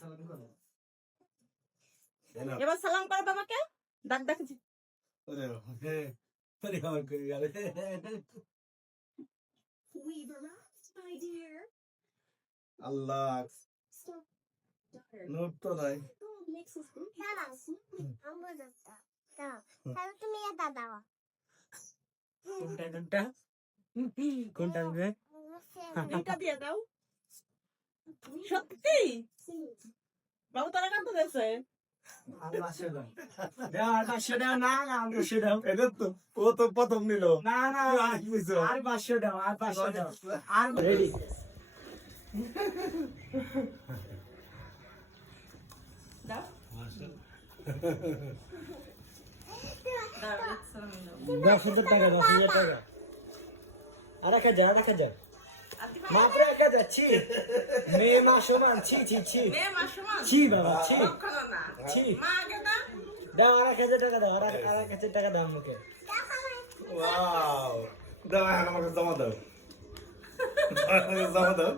সালাম করো। এবার সালাম করো বাবাকে। ডাক ডাকছি। ওরে হে আরে আমার কই গেল আল্লাহ নোট তো নাই তুমি এটা দাও কোনটা কোনটা দিবে এইটা দিয়ে দাও। সত্যি বাবু তারা কাঁদতে দিয়েছে। আর 500 দাও দাও আর 500 দাও না না আর 500 দাও এটা তো ও তো প্রথম নিল না না আর 500 দাও আর 500 দাও আর রেডি দাও $10,000 $10,000 আর 1000 মাত্র 1000 ছি মেয়ে মা সমান ছি ছি ছি মেয়ে মা সমান ছি বাবা ছি কখনো না ছি মা আগে না দাও আর 1000 দাও আর 1000 দাও আমাকে ওয়াও দাও আমাকে জমা দাও জমা দাও